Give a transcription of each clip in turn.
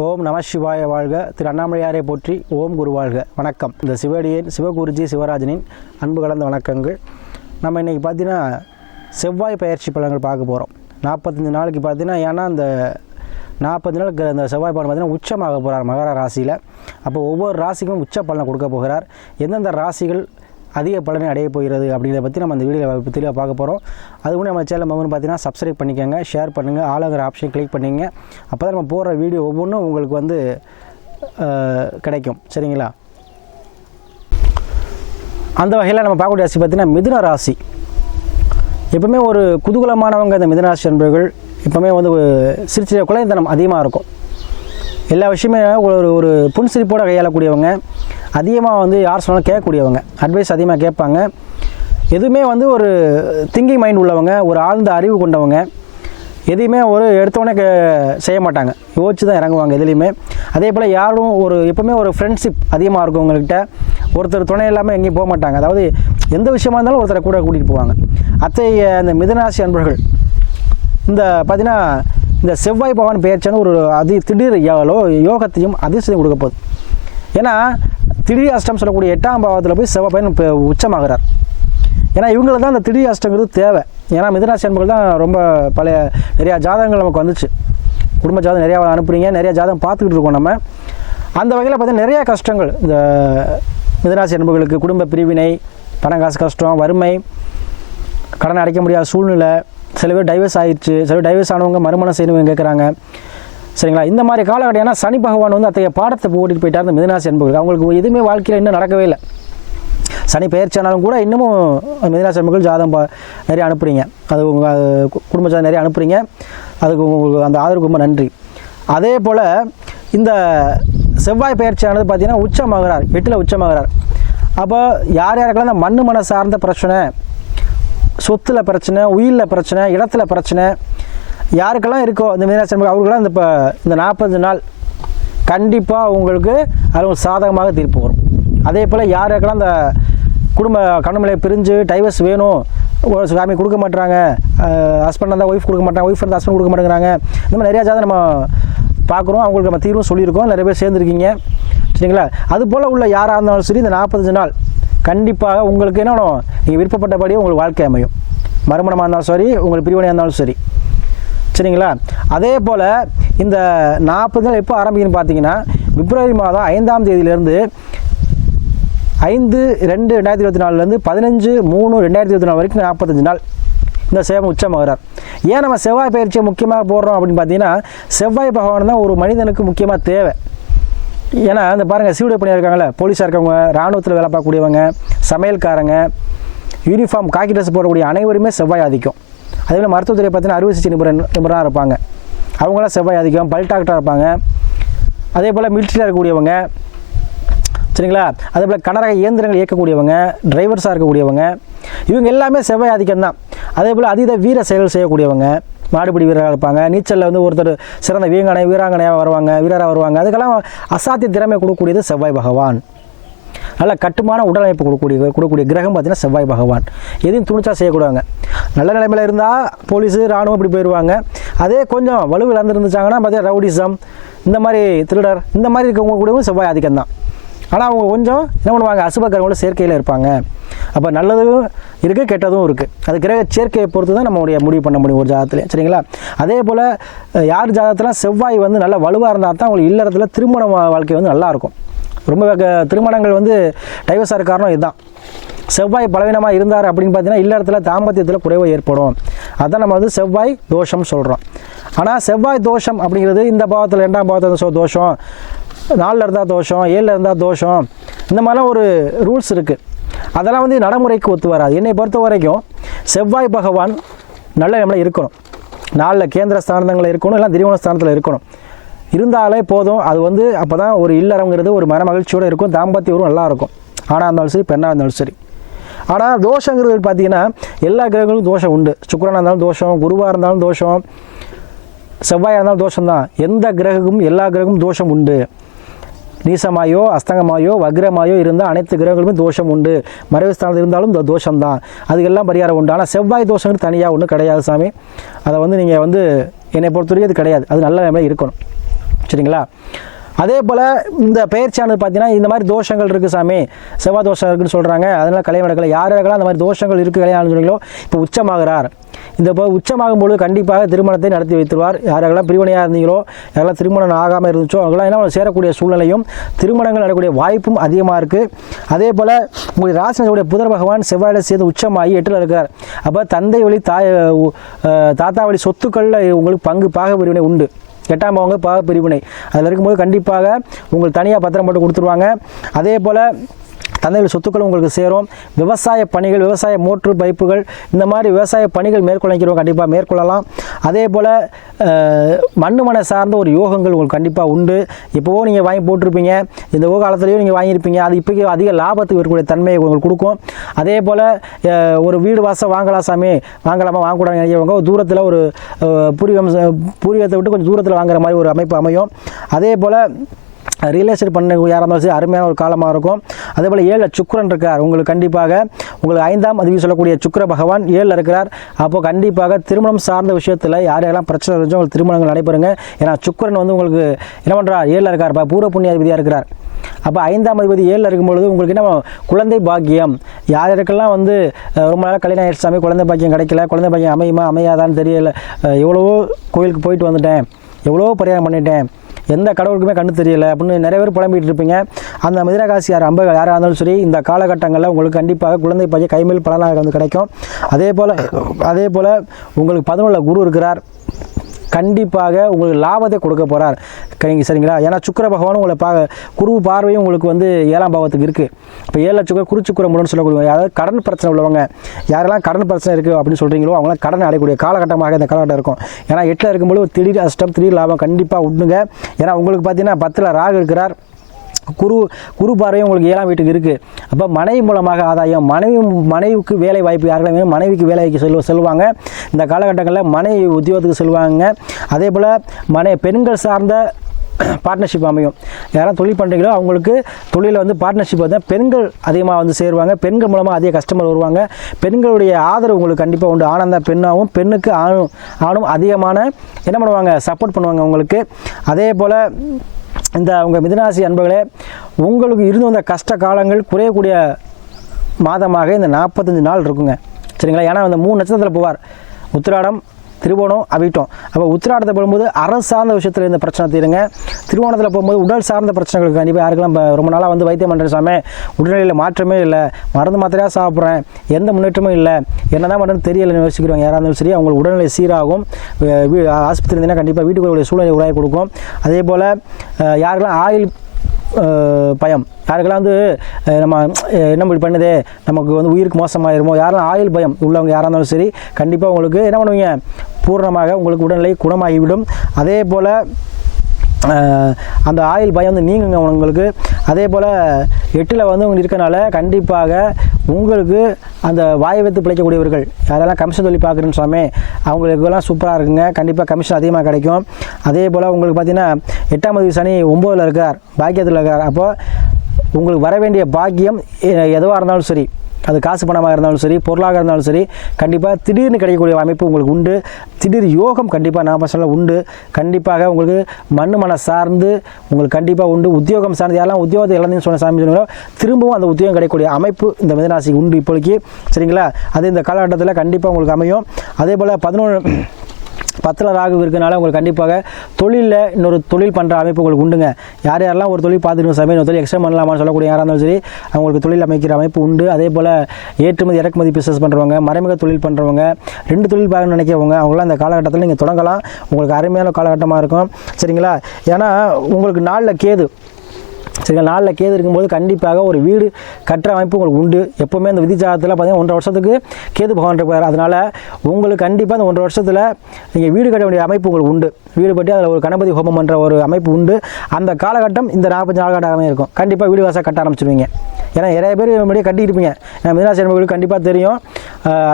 ஓம் நம சிவாய வாழ்க. திரு அண்ணாமலையாரை போற்றி ஓம் குரு வாழ்க. வணக்கம். இந்த சிவடியின் சிவகுருஜி சிவராஜனின் அன்பு கலந்த வணக்கங்கள். நம்ம இன்றைக்கி பார்த்தீங்கன்னா செவ்வாய் பயிற்சி பலன்கள் பார்க்க போகிறோம் நாற்பத்தஞ்சு நாளைக்கு பார்த்தீங்கன்னா ஏன்னா அந்த நாற்பது நாளுக்கு அந்த செவ்வாய் பலன் பார்த்தீங்கன்னா உச்சமாக போகிறார் மகர ராசியில். அப்போ ஒவ்வொரு ராசிக்கும் உச்ச பலனை கொடுக்க போகிறார். எந்தெந்த ராசிகள் அதிக பலனை அடைய போகிறது அப்படிங்கிறத பற்றி நம்ம இந்த வீடியோவில் தெளிவாக பார்க்க போகிறோம் அது கூட நம்ம சேனல் மகன் பார்த்தீங்கன்னா சப்ஸ்கிரைப் பண்ணிக்கோங்க ஷேர் பண்ணுங்கள் ஆளுங்கிற ஆப்ஷன் கிளிக் பண்ணிங்க. அப்போ தான் நம்ம போடுற வீடியோ ஒவ்வொன்றும் உங்களுக்கு வந்து கிடைக்கும். சரிங்களா? அந்த வகையில் நம்ம பார்க்கக்கூடிய ராசி பார்த்தீங்கன்னா மிதுன ராசி. எப்பவுமே ஒரு குதூகலமானவங்க இந்த மிதுன ராசி நண்பர்கள் எப்பவுமே வந்து ஒரு சிரிச்சிற குழந்தைத்தனம் அதிகமாக இருக்கும். எல்லா விஷயமே ஒரு ஒரு புன்சிரிப்போடு கையாளக்கூடியவங்க அதிகமாக வந்து யார் சொன்னாலும் கேட்கக்கூடியவங்க. அட்வைஸ் அதிகமாக கேட்பாங்க. எதுவுமே வந்து ஒரு திங்கிங் மைண்ட் உள்ளவங்க ஒரு ஆழ்ந்த அறிவு கொண்டவங்க எதையுமே ஒரு எடுத்தோடனே செய்ய மாட்டாங்க. யோசிச்சு தான் இறங்குவாங்க எதுலேயுமே. அதே போல் யாரும் ஒரு எப்போவுமே ஒரு ஃப்ரெண்ட்ஷிப் அதிகமாக இருக்கும் உங்கள்கிட்ட ஒருத்தர் துணை இல்லாமல் எங்கேயும் போக மாட்டாங்க. அதாவது எந்த விஷயமா இருந்தாலும் ஒருத்தரை கூட கூட்டிகிட்டு போவாங்க. அத்தகைய அந்த மிதனாசி அன்பர்கள் இந்த பார்த்தீங்கன்னா இந்த செவ்வாய் பகவான் பெயர்ச்சியான ஒரு அதி திடீர் யோகத்தையும் அதிர்ஷ்டம் கொடுக்க போகுது. ஏன்னா திடீர் அஷ்டம் சொல்லக்கூடிய எட்டாம் பாவத்தில் போய் செவ்வாய் பையன் இப்போ உச்சமாகிறார். ஏன்னா இவங்களுக்கு தான் அந்த திடீர் அஷ்டங்கிறது தேவை. ஏன்னா மிதராசி அன்பர்கள் தான் ரொம்ப பழைய நிறையா ஜாதகங்கள் நமக்கு வந்துச்சு. குடும்ப ஜாதகம் நிறையா அனுப்புறீங்க நிறையா ஜாதகம் பார்த்துக்கிட்டு இருக்கோம் நம்ம. அந்த வகையில் பார்த்தீங்கன்னா நிறைய கஷ்டங்கள். இந்த மிதராசி அன்பர்களுக்கு குடும்ப பிரிவினை பணம் காசு கஷ்டம் வறுமை கடன் அடைக்க முடியாத சூழ்நிலை சில பேர் டைவர்ஸ் ஆயிடுச்சு சில பேர் டைவர்ஸ் ஆனவங்க மறுமணம் செய்யணுங்க கேட்குறாங்க சரிங்களா? இந்த மாதிரி காலகட்டம் ஏன்னா சனி பகவான் வந்து அத்தகைய பாடத்தை ஓட்டிட்டு போயிட்டார் இந்த மிதனாசி என்பவர்கள் அவங்களுக்கு எதுவுமே வாழ்க்கையில் இன்னும் நடக்கவே இல்லை. சனி பெயர்ச்சியானாலும் கூட இன்னமும் மிதனாசி என்பவர்கள் ஜாதகம் பா- நிறைய அனுப்புகிறீங்க அது உங்கள் குடும்ப ஜாதகம் நிறைய அனுப்புகிறீங்க அதுக்கு உங்களுக்கு அந்த ஆதரவுக்கு ரொம்ப நன்றி. அதே போல் இந்த செவ்வாய் பயிற்சியானது பார்த்தீங்கன்னா உச்சமாகிறார். எட்டில் உச்சமாகிறார். அப்போ யார் யாருக்கெல்லாம் இந்த மண்ணு மன சார்ந்த பிரச்சனை சொத்தில் பிரச்சனை உயிரில் பிரச்சனை இடத்துல பிரச்சனை. யாருக்கெல்லாம் இருக்கோ இந்த மீனாட்சி அவருக்கெல்லாம் இந்த இப்போ இந்த நாற்பது நாள் கண்டிப்பாக அவங்களுக்கு அது ஒரு சாதகமாக தீர்ப்பு வரும். அதே போல் யாருக்கெல்லாம் இந்த குடும்ப கணவனை பிரிஞ்சு டைவர்ஸ் வேணும் ஒரு சாமி கொடுக்க மாட்டுறாங்க ஹஸ்பண்ட் இருந்தால் ஒய்ஃப் கொடுக்க மாட்டாங்க ஒய்ஃப் இருந்தால் ஹஸ்பண்ட் கொடுக்க மாட்டேங்கிறாங்க. இந்த மாதிரி நிறையா ஜாதகம் நம்ம பார்க்குறோம். அவங்களுக்கு நம்ம தீர்வும் சொல்லியிருக்கோம். நிறைய பேர் சேர்ந்துருக்கீங்க. சரிங்களா? அது போல் உள்ள யாராக இருந்தாலும் சரி இந்த நாற்பத்தஞ்சு நாள் கண்டிப்பாக உங்களுக்கு என்ன வேணும்? நீங்கள் விருப்பப்பட்டபடியே உங்களுக்கு வாழ்க்கை அமையும். மறுமணமாக இருந்தாலும் சரி உங்களுக்கு பிரிவினையாக இருந்தாலும் சரி. சரிங்களா? அதே போல் இந்த நாற்பது நாள் எப்போ ஆரம்பிக்குன்னு பார்த்தீங்கன்னா பிப்ரவரி மாதம் ஐந்தாம் தேதியிலேருந்து ஐந்து ரெண்டு ரெண்டாயிரத்தி இருபத்தி நாலுலேருந்து பதினஞ்சு மூணு ரெண்டாயிரத்தி இருபத்தி நாலு வரைக்கும் நாற்பத்தஞ்சு நாள். இந்த சேவம் உச்சமாகிறார். ஏன் நம்ம செவ்வாய் பயிற்சியை முக்கியமாக போடுறோம் அப்படின்னு பார்த்தீங்கன்னா செவ்வாய் பகவான் தான் ஒரு மனிதனுக்கு முக்கியமாக தேவை. ஏன்னா அந்த பாருங்கள் சீவுடை பணியாக இருக்காங்களே போலீஸாக இருக்கவங்க இராணுவத்தில் வேலை பார்க்கக்கூடியவங்க சமையல்காரங்க யூனிஃபார்ம் காக்கி ட்ரெஸ் போடக்கூடிய அனைவருமே செவ்வாய் ஆதிக்கம். அதே போல் மருத்துவத்துறை பார்த்தீங்கன்னா அறுவை சிகிச்சை நிபுணர் நிபுணராக இருப்பாங்க. அவங்களாம் செவ்வாய் ஆதிக்கம் பல் டாக்டராக இருப்பாங்க. அதே போல் மிலிட்ரியில் இருக்கக்கூடியவங்க சரிங்களா? அதே போல் கனரக இயந்திரங்கள் இயக்கக்கூடியவங்க டிரைவர்ஸாக இருக்கக்கூடியவங்க இவங்க எல்லாமே செவ்வாய் ஆதிக்கம் தான் அதே போல் அதீத வீர செயல் செய்யக்கூடியவங்க மாடுபிடி வீரராக இருப்பாங்க. நீச்சலில் வந்து ஒருத்தர் சிறந்த வீராங்கனை வீராங்கனையாக வருவாங்க வீரராக வருவாங்க. அதுக்கெல்லாம் அசாத்திய திறமை கொடுக்கக்கூடியது செவ்வாய் பகவான். நல்ல கட்டுமான உடலமைப்பு கொடுக்கக்கூடிய கொடுக்கக்கூடிய கிரகம் பார்த்தீங்கன்னா செவ்வாய் பகவான். எதையும் துணிச்சா செய்யக்கூடாங்க நல்ல நிலைமையில் இருந்தால் போலீஸு ராணுவம் இப்படி போயிடுவாங்க அதே கொஞ்சம் வலுவில் இருந்துருந்துச்சாங்கன்னா பார்த்தீங்கன்னா ரவுடிசம் இந்த மாதிரி திருடர் இந்த மாதிரி இருக்கவங்க கூடவும் செவ்வாய் ஆதிக்கம் தான் ஆனால் அவங்க கொஞ்சம் என்ன பண்ணுவாங்க அசுபக்கரங்களோட சேர்க்கையில் இருப்பாங்க. அப்போ நல்லதும் இருக்குது கெட்டதும் இருக்குது அது கிரக சேர்க்கையை பொறுத்து தான் நம்மளுடைய முடிவு பண்ண முடியும் ஒரு ஜாதத்தில் சரிங்களா? அதே போல் யார் ஜாதகத்தில் செவ்வாய் வந்து நல்ல வலுவாக இருந்தால் தான் உங்களுக்கு இல்லறதுல திருமண வாழ்க்கை வந்து நல்லாயிருக்கும் ரொம்ப க- திருமணங்கள் வந்து டைவர்ஸாக காரணம் இதுதான். செவ்வாய் பலவீனமாக இருந்தார் அப்படின்னு பார்த்தீங்கன்னா இல்லறத்துல தாம்பத்தியத்தில் குறைவு ஏற்படும். அதான் நம்ம வந்து செவ்வாய் தோஷம் சொல்கிறோம் ஆனால் செவ்வாய் தோஷம் அப்படிங்கிறது இந்த பாவத்தில் ரெண்டாம் பாவத்தில் சொ- தோஷம். நாலில் இருந்தால் தோஷம் ஏழில் இருந்தால் தோஷம். இந்த மாதிரிலாம் ஒரு ரூல்ஸ் இருக்குது அதெல்லாம் வந்து நடைமுறைக்கு ஒத்து வராது. என்னை பொறுத்த வரைக்கும் செவ்வாய் பகவான் நல்ல நம்மள இருக்கணும். நாளில் கேந்திர ஸ்தானங்களில் இருக்கணும் இல்லை திரிவண ஸ்தானத்தில் இருக்கணும். இருந்தாலே போதும். அது வந்து அப்போ தான் ஒரு இல்லறங்கிறது ஒரு மன மகிழ்ச்சியோடு இருக்கும். தாம்பத்திய நல்லாயிருக்கும் ஆனால் இருந்தாலும் சரி பெண்ணாக இருந்தாலும் சரி. ஆனால் தோஷங்கிறது பார்த்தீங்கன்னா எல்லா கிரகங்களும் தோஷம் உண்டு. சுக்கரனாக இருந்தாலும் தோஷம் குருவாக இருந்தாலும் தோஷம் செவ்வாயாக இருந்தாலும் தோஷம் தான் எந்த கிரகமும் எல்லா கிரகமும் தோஷம் உண்டு. நீசமாயோ அஸ்தங்கமாயோ வக்ரமாயோ இருந்தால் அனைத்து கிரகங்களுமே தோஷம் உண்டு. மறைவு ஸ்தானத்தில் இருந்தாலும் இந்த தோஷம் தான் அதுக்கெல்லாம் பரிகாரம் உண்டு. ஆனால் செவ்வாய் தோஷங்கிறது தனியாக ஒன்றும் கிடையாது சாமி. அதை வந்து நீங்கள் வந்து என்னை பொறுத்த வரைக்கும் அது கிடையாது. அது நல்ல நிலைமையில் இருக்கணும். சரிங்களா? அதே போல் இந்த பயிற்சியானது பார்த்தீங்கன்னா இந்த மாதிரி தோஷங்கள் இருக்குது சாமி. செவ்வாய் தோஷம் இருக்குன்னு சொல்கிறாங்க அதனால் கல்யாணம் நடக்கலை யார் யாருக்கெல்லாம் அந்த மாதிரி தோஷங்கள் இருக்குது கல்யாணம் சொன்னீங்களோ இப்போ உச்சமாகிறார். இந்த இப்போ உச்சமாகும் பொழுது கண்டிப்பாக திருமணத்தை நடத்தி வைத்துருவார் யாரெல்லாம் பிரிவினையாக இருந்தீங்களோ யாரெல்லாம் திருமணம் ஆகாமல் இருந்துச்சோ அவங்களாம் என்ன சேரக்கூடிய சூழ்நிலையும் திருமணங்கள் நடக்கக்கூடிய வாய்ப்பும் அதிகமாக இருக்குது அதே போல் உங்களுடைய ராசினுடைய புதர் பகவான் செவ்வாயில் சேர்ந்து உச்சமாகி எட்டில் இருக்கிறார் அப்போ தந்தை வழி தாய் தாத்தா வழி சொத்துக்களில் உங்களுக்கு பங்கு பாக பிரிவினை உண்டு. எட்டாம் அவங்க பாக பிரிவினை அதில் இருக்கும்போது கண்டிப்பாக உங்களுக்கு தனியாக பத்திரம் போட்டு கொடுத்துருவாங்க. அதே போல் தந்தைகள் சொத்துக்கள் உங்களுக்கு சேரும். விவசாய பணிகள் விவசாய மோட்ரு பைப்புகள் இந்த மாதிரி விவசாய பணிகள் மேற்கொள்ளிக்கிறவங்க கண்டிப்பாக மேற்கொள்ளலாம். அதே போல் மண்ணு மனை சார்ந்த ஒரு யோகங்கள் உங்களுக்கு கண்டிப்பாக உண்டு. இப்போவோ நீங்கள் வாங்கி போட்டிருப்பீங்க. இந்த யோக நீங்கள் வாங்கியிருப்பீங்க. அது இப்போக்கி அதிக லாபத்துக்கு இருக்கக்கூடிய தன்மையை உங்களுக்கு கொடுக்கும். அதே போல் ஒரு வீடு வாசம் வாங்கலாம் சாமி. வாங்கலாமா? வாங்கக்கூடாது நினைக்கிறவங்க ஒரு தூரத்தில் ஒரு பூர்வீகம் பூர்வீகத்தை விட்டு கொஞ்சம் தூரத்தில் வாங்குற மாதிரி ஒரு அமைப்பு அமையும். அதே போல் ரியல் எஸ்டேட் பண்ண யாராக இருந்தாலும் சரி அருமையான ஒரு காலமாக இருக்கும். அதே போல் ஏழில் சுக்கரன் இருக்கார். உங்களுக்கு கண்டிப்பாக உங்களுக்கு ஐந்தாம் அதிபதி சொல்லக்கூடிய சுக்கர பகவான் ஏழில் இருக்கிறார். அப்போது கண்டிப்பாக திருமணம் சார்ந்த விஷயத்தில் யார் யாரெல்லாம் பிரச்சனை இருந்துச்சோ உங்களுக்கு திருமணங்கள் நடைபெறுங்க. ஏன்னா சுக்கிரன் வந்து உங்களுக்கு என்ன பண்ணுறார் ஏழில் இருக்கார். பூர்வ புண்ணிய அதிபதியாக இருக்கிறார். அப்போ ஐந்தாம் அதிபதி ஏழில் இருக்கும்பொழுது உங்களுக்கு என்ன குழந்தை பாக்கியம். யார் யாருக்கெல்லாம் வந்து ரொம்ப நாளாக கல்யாணம் ஆயிடுச்சு சாமி குழந்தை பாக்கியம் கிடைக்கல. குழந்தை பாக்கியம் அமையுமா அமையாதான்னு தெரியல. எவ்வளவோ கோயிலுக்கு போயிட்டு வந்துட்டேன். எவ்வளவோ பரிகாரம் பண்ணிட்டேன். எந்த கடவுளுக்குமே கண்ணு தெரியலை அப்படின்னு நிறைய பேர் புலம்பிட்டு இருப்பீங்க. அந்த மிதனகாசி யார் அம்ப யாராக இருந்தாலும் சரி இந்த காலகட்டங்களில் உங்களுக்கு கண்டிப்பாக குழந்தை பையன் கைமேல் பலனாக வந்து கிடைக்கும். அதே போல் அதே போல் உங்களுக்கு பதினொன்றில் குரு இருக்கிறார். கண்டிப்பாக உங்களுக்கு லாபத்தை கொடுக்க போகிறார் கைங்க சரிங்களா? ஏன்னா சுக்கிர பகவான் உங்களை பா குரு பார்வையும் உங்களுக்கு வந்து ஏழாம் பாவத்துக்கு இருக்குது இப்போ ஏழு சுக்கர குரு சுக்கிர முடன் சொல்லக்கூடிய அதாவது கடன் பிரச்சனை உள்ளவங்க யாரெல்லாம் கடன் பிரச்சனை இருக்குது அப்படின்னு சொல்கிறீங்களோ அவங்களாம் கடன் அடையக்கூடிய காலகட்டமாக இந்த காலகட்டம் இருக்கும். ஏன்னா எட்டில் இருக்கும்போது ஒரு திடீர் அஷ்டம் திடீர் லாபம் கண்டிப்பாக உண்டுங்க. ஏன்னா உங்களுக்கு பார்த்தீங்கன்னா பத்தில் ராகு இருக்கிறார். குரு குரு பார்வையும் உங்களுக்கு ஏழாம் வீட்டுக்கு இருக்குது அப்போ மனைவி மூலமாக ஆதாயம் மனைவி மனைவிக்கு வேலை வாய்ப்பு யாரெல்லாம் வேணும்? மனைவிக்கு வேலைக்கு செல்வ செல்வாங்க. இந்த காலகட்டங்களில் மனைவி உத்தியோகத்துக்கு செல்வாங்க. அதே போல் மனை பெண்கள் சார்ந்த பார்ட்னர்ஷிப் அமையும். யாரும் தொழில் பண்ணுறீங்களோ அவங்களுக்கு தொழிலில் வந்து பார்ட்னர்ஷிப் வந்து பெண்கள் அதிகமாக வந்து சேருவாங்க. பெண்கள் மூலமாக அதிக கஸ்டமர் வருவாங்க. பெண்களுடைய ஆதரவு உங்களுக்கு கண்டிப்பாக உண்டு. ஆனந்த பெண்ணாகவும் பெண்ணுக்கு ஆணும் ஆணும் அதிகமான என்ன பண்ணுவாங்க? சப்போர்ட் பண்ணுவாங்க உங்களுக்கு. அதே போல் இந்த உங்கள் மிதனாசி அன்பர்களே உங்களுக்கு இருந்து வந்த கஷ்ட காலங்கள் குறையக்கூடிய மாதமாக இந்த நாற்பத்தஞ்சு நாள் இருக்குங்க. சரிங்களா? ஏன்னா அந்த மூணு நட்சத்திரத்தில் போவார். உத்திராடம் திருவோணம் அவிட்டம். அப்போ உத்திராடத்தை போகும்போது அரசு சார்ந்த விஷயத்தில் இந்த பிரச்சனை தீருங்க. திருவோணத்தில் போகும்போது உடல் சார்ந்த பிரச்சனைகளுக்கு கண்டிப்பாக யாருக்கெல்லாம் இப்போ ரொம்ப நாளாக வந்து வைத்தியம் பண்ணுற சாமி? உடல்நிலையில் மாற்றமே இல்லை. மருந்து மாத்திரையாக சாப்பிட்றேன். எந்த முன்னேற்றமும் இல்லை. என்ன தான் பண்ணுறது தெரியலன்னு யோசிக்கிறவங்க யாராக இருந்தாலும் சரி அவங்களுக்கு உடல்நிலை சீராகும். ஆஸ்பத்திரி இருந்தீங்கன்னா கண்டிப்பாக வீட்டுக்குள்ள சூழ்நிலை உருவாக்கி கொடுக்கும். அதே போல் யாருக்கெல்லாம் ஆயில் பயம். யாருக்கெல்லாம் வந்து நம்ம என்ன இப்படி பண்ணுதே? நமக்கு வந்து உயிருக்கு மோசமாயிருமோ? யாரெல்லாம் ஆயுள் பயம் உள்ளவங்க யாராக இருந்தாலும் சரி கண்டிப்பாக உங்களுக்கு என்ன பண்ணுவீங்க? பூர்ணமாக உங்களுக்கு உடல்நிலை குணமாகிவிடும். அதே போல் அந்த ஆயில் பயம் வந்து நீங்குங்க உங்களுக்கு. அதே போல் எட்டில் வந்து உங்களுக்கு இருக்கனால கண்டிப்பாக உங்களுக்கு அந்த வாயை வைத்து பிழைக்கக்கூடியவர்கள் யாரெல்லாம் கமிஷன் சொல்லி பார்க்குறேன்னு சாமி அவங்களுக்குலாம் சூப்பராக இருக்குங்க. கண்டிப்பாக கமிஷன் அதிகமாக கிடைக்கும். அதே போல் உங்களுக்கு பார்த்தீங்கன்னா எட்டாம் தேதி சனி ஒம்போதில் இருக்கார் பாக்கியத்தில் இருக்கார். அப்போ உங்களுக்கு வர வேண்டிய பாக்கியம் எ- எதுவாக இருந்தாலும் சரி அது காசு பணமாக இருந்தாலும் சரி பொருளாக இருந்தாலும் சரி கண்டிப்பாக திடீர்னு கிடைக்கக்கூடிய அமைப்பு உங்களுக்கு உண்டு. திடீர் யோகம் கண்டிப்பாக நான் சொல்ல உண்டு. கண்டிப்பாக உங்களுக்கு மண் மன சார்ந்து உங்களுக்கு கண்டிப்பாக உண்டு. உத்தியோகம் சார்ந்து யாரெல்லாம் உத்தியோகத்தை இழந்துன்னு சொன்ன சாமி சொன்னீங்களோ திரும்பவும் அந்த உத்தியோகம் கிடைக்கக்கூடிய அமைப்பு இந்த மிதராசிக்கு உண்டு இப்போதைக்கு. சரிங்களா? அது இந்த காலகட்டத்தில் கண்டிப்பாக உங்களுக்கு அமையும். அதே போல் பதினொன்று பத்தில் ராகு இருக்கனால உங்களுக்கு கண்டிப்பாக தொழிலில் இன்னொரு தொழில் பண்ணுற அமைப்பு உங்களுக்கு உண்டுங்க. யார் யாரெல்லாம் ஒரு தொழில் பார்த்துக்கணும் சமயம் இன்னொரு தொழில் எக்ஸ்ட்ரா பண்ணலாமான்னு சொல்லக்கூடிய யாராக இருந்தாலும் சரி அவங்களுக்கு தொழில் அமைக்கிற அமைப்பு உண்டு. அதே போல் ஏற்றுமதி இறக்குமதி பிஸ்னஸ் பண்ணுறவங்க மறைமுக தொழில் பண்ணுறவங்க ரெண்டு தொழில் பார்க்கணும்னு நினைக்கிறவங்க அவங்களாம் அந்த காலகட்டத்தில் நீங்கள் தொடங்கலாம். உங்களுக்கு அருமையான காலகட்டமாக இருக்கும். சரிங்களா? ஏன்னா உங்களுக்கு நாளில் கேது. சரிங்களா நாளில் கேது இருக்கும்போது கண்டிப்பாக ஒரு வீடு கட்டுற அமைப்பு உங்களுக்கு உண்டு. எப்போவுமே அந்த விதிஜாதத்தில் பார்த்தீங்கன்னா ஒன்றரை வருஷத்துக்கு கேது பகவான் இருப்பார். அதனால் உங்களுக்கு கண்டிப்பாக அந்த ஒன்றரை வருஷத்தில் நீங்கள் வீடு கட்ட வேண்டிய அமைப்பு உங்களுக்கு உண்டு. வீடு கட்டி அதில் ஒரு கணபதி ஹோமம் பண்ணுற ஒரு அமைப்பு உண்டு. அந்த காலகட்டம் இந்த நாற்பத்தஞ்சு நாள்காட்டமே இருக்கும். கண்டிப்பாக வீடு வாசல் கட்ட ஆரம்பிச்சிருவீங்க. ஏன்னா நிறைய பேர் முன்னாடியே கட்டியிருப்பீங்க. நான் மிதனாசி அன்பர்களுக்கு கண்டிப்பாக தெரியும்.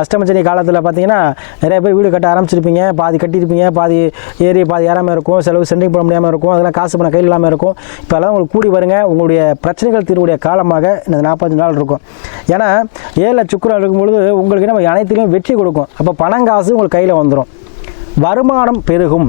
அஷ்டமச்சனி காலத்தில் பார்த்தீங்கன்னா நிறைய பேர் வீடு கட்ட ஆரம்பிச்சிருப்பீங்க. பாதி கட்டியிருப்பீங்க பாதி ஏறி பாதி ஏறாமல் இருக்கும் செலவு சென்டிங் போட முடியாமல் இருக்கும் அதெல்லாம் காசு பணம் கையில் இல்லாமல் இருக்கும். இப்போல்லாம் உங்களுக்கு கூடி வருங்க. உங்களுடைய பிரச்சனைகள் தீர்வுடைய காலமாக இந்த நாற்பத்தஞ்சு நாள் இருக்கும். ஏன்னா ஏழில் சுக்கரம் இருக்கும்பொழுது உங்களுக்கு நம்ம அனைத்துலேயும் வெற்றி கொடுக்கும். அப்போ பணம் காசு உங்களுக்கு கையில் வந்துடும் வருமானம் பெருகும்.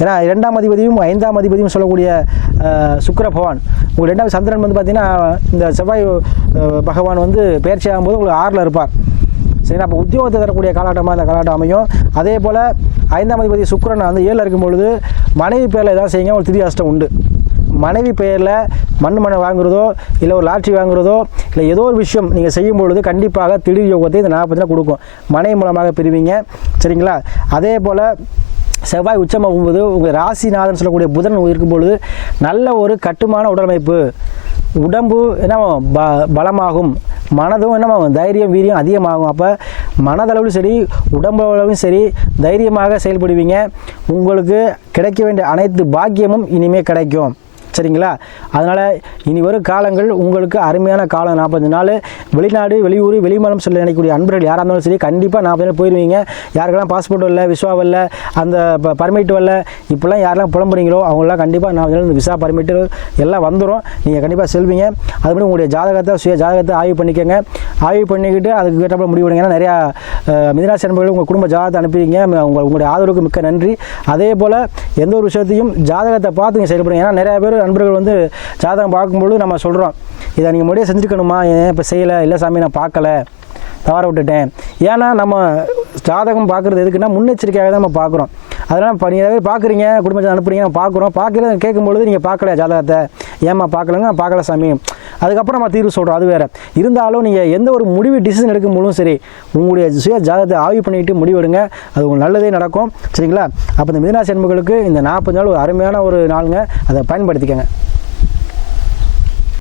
ஏன்னா இரண்டாம் அதிபதியும் ஐந்தாம் அதிபதியும் சொல்லக்கூடிய சுக்கர பகவான். உங்களுக்கு ரெண்டாவது சந்திரன் வந்து பார்த்தீங்கன்னா இந்த செவ்வாய் பகவான் வந்து பயிற்சி ஆகும்போது உங்களுக்கு ஆறில் இருப்பார். சரிங்களா அப்போ உத்தியோகத்தை தரக்கூடிய காலகட்டமாக அந்த காலகட்டம் அமையும். அதே போல் ஐந்தாம் அதிபதி சுக்கரன் வந்து ஏழில் இருக்கும் பொழுது மனைவி பேரில் எதாவது செய்யுங்க ஒரு திதி அஷ்டம் உண்டு. மனைவி பெயரில் மண் மனை வாங்குறதோ இல்லை ஒரு லாட்ரி வாங்குறதோ இல்லை ஏதோ ஒரு விஷயம் நீங்கள் செய்யும் பொழுது கண்டிப்பாக திடீர் யோகத்தை இந்த நாற்பத்தி கொடுக்கும். மனைவி மூலமாக பெறுவீங்க சரிங்களா? அதே போல் செவ்வாய் உச்சமாகும்போது உங்கள் ராசிநாதன் சொல்லக்கூடிய புதன் இருக்கும் பொழுது நல்ல ஒரு கட்டுமான உடலமைப்பு. உடம்பு என்ன ப பலமாகும். மனதும் என்ன தைரியம் வீரியம் அதிகமாகும். அப்போ மனதளவிலும் சரி உடம்பளவிலும் சரி தைரியமாக செயல்படுவீங்க. உங்களுக்கு கிடைக்க வேண்டிய அனைத்து பாக்கியமும் இனிமேல் கிடைக்கும். சரிங்களா? அதனால் இனி வரும் காலங்கள் உங்களுக்கு அருமையான காலம். நாற்பது நாள் வெளிநாடு வெளியூர் வெளிமலம் சொல்ல நினைக்கக்கூடிய அன்பர்கள் யாராக இருந்தாலும் சரி கண்டிப்பாக நாற்பது நாள் போயிடுவீங்க யாருக்கெல்லாம் பாஸ்போர்ட் வரல விசா வரல அந்த பர்மிட் வரல இப்போல்லாம் யாரெல்லாம் புலம்புறீங்களோ அவங்களாம் கண்டிப்பாக நாற்பது நாள் இந்த விசா பர்மிட்டு எல்லாம் வந்துடும் நீங்கள் கண்டிப்பாக செல்வீங்க. அதுபடி உங்களுடைய ஜாதகத்தை சுய ஜாதகத்தை ஆய்வு பண்ணிக்கோங்க. ஆய்வு பண்ணிக்கிட்டு அதுக்கு கேட்டப்பட முடிவு எடுங்க ஏன்னா நிறையா அஹ், நண்பர்கள் உங்கள் குடும்ப ஜாதகத்தை அனுப்பிவிங்க உங்கள் உங்களுடைய ஆதரவுக்கு மிக்க நன்றி. அதே போல் எந்த ஒரு விஷயத்தையும் ஜாதகத்தை பார்த்து நீங்கள் செயல்படுங்க. ஏன்னா நிறையா பேர் நண்பர்கள் வந்து ஜாதகம் பார்க்கும்பொழுது நம்ம சொல்கிறோம் இதை நீங்கள் முன்னாடியே செஞ்சுக்கணுமா? ஏன் இப்போ செய்யலை? இல்லை சாமி நான் பார்க்கல. தவற விட்டுட்டேன். ஏன்னா நம்ம ஜாதகம் பார்க்குறது எதுக்குன்னா முன்னெச்சரிக்கையாக தான் நம்ம பார்க்குறோம். அதனால் இப்போ நீங்கள் பார்க்குறீங்க குடும்பத்தை அனுப்புறீங்க நம்ம பார்க்குறோம். பார்க்கல கேட்கும்பொழுது நீங்கள் பார்க்கல ஜாதகத்தை? ஏம்மா பார்க்கலங்க? நான் பார்க்கல சாமி. அதுக்கப்புறம் நம்ம தீர்வு சொல்கிறோம் அது வேறு. இருந்தாலும் நீங்கள் எந்த ஒரு முடிவு டிசிஷன் எடுக்கும்போதும் சரி உங்களுடைய சுய ஜாதகத்தை ஆய்வு பண்ணிவிட்டு முடிவெடுங்க அது உங்களுக்கு நல்லதே நடக்கும். சரிங்களா? அப்போ இந்த மிதனாசி என்பர்களுக்கு இந்த நாற்பது நாள் ஒரு அருமையான ஒரு நாளுங்க. அதை பயன்படுத்திக்கங்க.